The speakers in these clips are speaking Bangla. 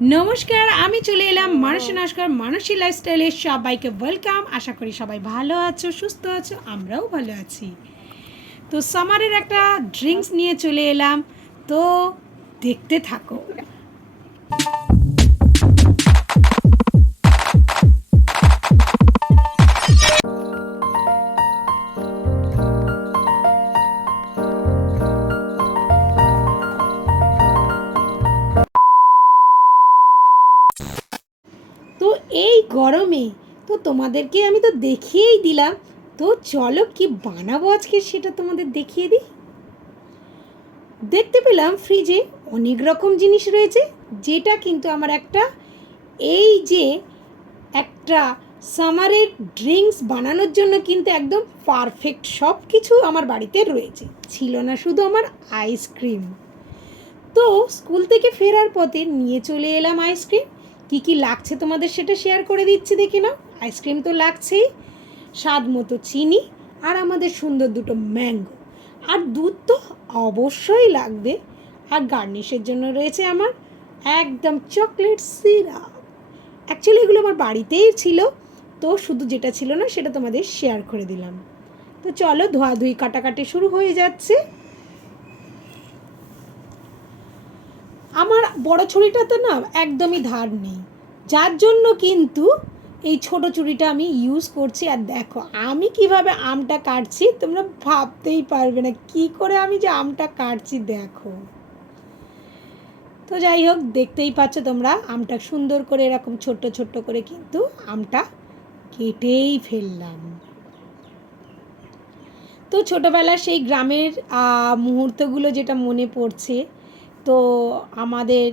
নমস্কার, আমি চলে এলাম মানসী নস্কর মানসী লাইফস্টাইলে। সবাইকে ওয়েলকাম। আশা করি সবাই ভালো আছো, সুস্থ আছো, আমরাও ভালো আছি। তো সামারের একটা ড্রিঙ্কস নিয়ে চলে এলাম, তো দেখতে থাকো। তো এই গরমে তো তোমাদেরকে আমি তো দেখিয়েই দিলাম, তো চলো কি বানাবো আজকে সেটা তোমাদের দেখিয়ে দিই। দেখতে পেলাম ফ্রিজে অনেক রকম জিনিস রয়েছে, যেটা কিন্তু আমার এই যে একটা সামারের ড্রিঙ্কস বানানোর জন্য কিন্তু একদম পারফেক্ট সব কিছু আমার বাড়িতে রয়েছে। ছিল না শুধু আমার আইসক্রিম। তো স্কুল থেকে ফেরার পথে নিয়ে চলে এলাম আইসক্রিম। কি লাগছে তোমাদের সেটা শেয়ার করে দিচ্ছি, দেখে নাও। আইসক্রিম তো লাগছেই, স্বাদ মতো চিনি, আর আমাদের সুন্দর দুটো ম্যাঙ্গো, আর দুধ তো অবশ্যই লাগবে। আর গার্নিশের জন্য রয়েছে আমার একদম চকলেট সিরাপ। অ্যাকচুয়ালি এগুলো আমার বাড়িতেই ছিল, তো শুধু যেটা ছিল না সেটা তোমাদের শেয়ার করে দিলাম। তো চলো, ধোয়াধুয়ি কাটাকাটি শুরু হয়ে যাচ্ছে। আমার বড় ছুরিটাতে না একদমই ধার নেই, যার জন্য কিন্তু এই ছোট ছুরিটা আমি ইউজ করছি। আর দেখো আমি কিভাবে আমটা কাটছি, তোমরা ভাবতেই পারবে না কি করে আমি যে আমটা কাটছি, দেখো। তো যাই হোক, দেখতেই পাচ্ছ তোমরা, আমটা সুন্দর করে এরকম ছোট্ট ছোট্ট করে কিন্তু আমটা কেটেই ফেললাম। তো ছোটোবেলার সেই গ্রামের মুহূর্তগুলো যেটা মনে পড়ছে। তো আমাদের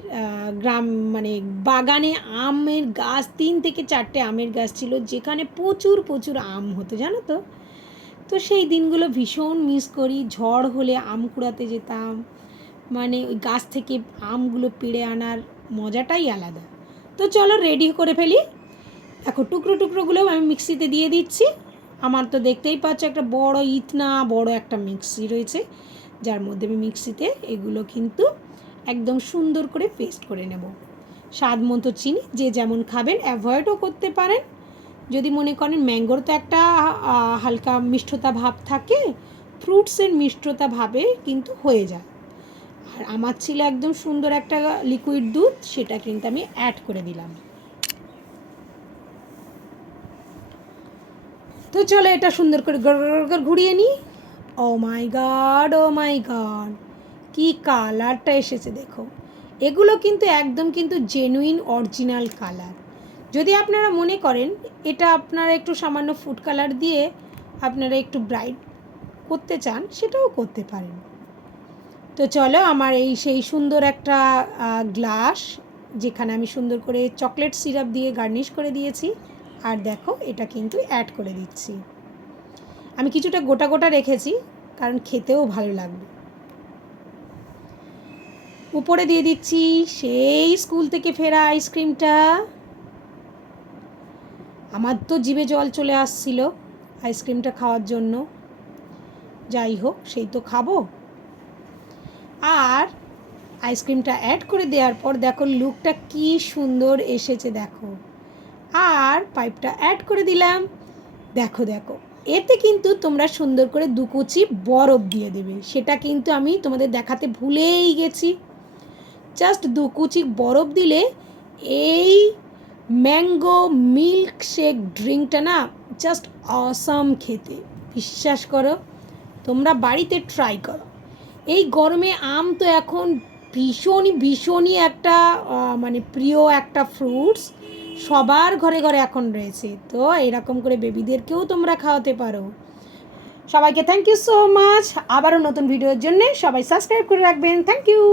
গ্রাম মানে বাগানে আমের গাছ 3 থেকে 4টে আমের গাছ ছিল, যেখানে প্রচুর প্রচুর আম হতো, জানো তো। তো সেই দিনগুলো ভীষণ মিস করি। ঝড় হলে আম কুড়াতে যেতাম, মানে ওই গাছ থেকে আমগুলো পেড়ে আনার মজাটাই আলাদা। তো চলো রেডি করে ফেলি। দেখো টুকরো টুকরোগুলো আমি মিক্সিতে দিয়ে দিচ্ছি। আমার তো দেখতেই পাচ্ছ একটা বড় ইতনা বড় একটা মিক্সি রয়েছে, যার মধ্যে আমি মিক্সিতে এগুলো কিন্তু একদম সুন্দর করে পেস্ট করে নেব। স্বাদ মতো চিনি, যে যেমন খাবেন অ্যাভয়েডও করতে পারেন। যদি মনে করেন ম্যাঙ্গোর তো একটা হালকা মিষ্টতা ভাব থাকে, ফ্রুটসের মিষ্টতা ভাবে কিন্তু হয়ে যায়। আর আমার ছিল একদম সুন্দর একটা লিকুইড দুধ, সেটা কিন্তু আমি অ্যাড করে দিলাম। তো চলো এটা সুন্দর করে গড় ঘুরিয়ে নিই। ও মাই গড, কি কালারটা এসেছে দেখো। এগুলো কিন্তু একদম কিন্তু জেনুইন অরিজিনাল কালার। যদি আপনারা মনে করেন এটা আপনারা একটু সামান্য ফুড কালার দিয়ে আপনারা একটু ব্রাইট করতে চান, সেটাও করতে পারেন। তো চলো, আমার এই সেই সুন্দর একটা গ্লাস, যেখানে আমি সুন্দর করে চকলেট সিরাপ দিয়ে গার্নিশ করে দিয়েছি। আর দেখো এটা কিন্তু অ্যাড করে দিচ্ছি। আমি কিছুটা গোটা গোটা রেখেছি, কারণ খেতেও ভালো লাগবে। উপরে দিয়ে দিচ্ছি সেই স্কুল থেকে ফেরা আইসক্রিমটা। আমার তো জিভে জল চলে আসছিল আইসক্রিমটা খাওয়ার জন্য। যাই হোক, সেই তো খাবো। আর আইসক্রিমটা অ্যাড করে দেওয়ার পর দেখো লুকটা কি সুন্দর এসেছে, দেখো। আর পাইপটা অ্যাড করে দিলাম। দেখো দেখো, এতে কিন্তু তোমরা সুন্দর করে 2 কুচি বরফ দিয়ে দেবে, সেটা কিন্তু আমি তোমাদের দেখাতে ভুলেই গেছি। জাস্ট 2 কুচি বরফ দিলে এই ম্যাঙ্গো মিল্ক শেক ড্রিঙ্কটা না জাস্ট অসাম খেতে। বিশ্বাস করো, তোমরা বাড়িতে ট্রাই করো। এই গরমে আম তো এখন ভীষণই একটা মানে প্রিয় একটা ফ্রুটস, সবার ঘরে ঘরে এখন রয়েছে। তো এরকম করে বেবিদেরকেও তোমরা খাওয়াতে পারো। সবাইকে থ্যাংক ইউ সো মাচ। আবারও নতুন ভিডিওর জন্য সবাই সাবস্ক্রাইব করে রাখবেন। Thank you.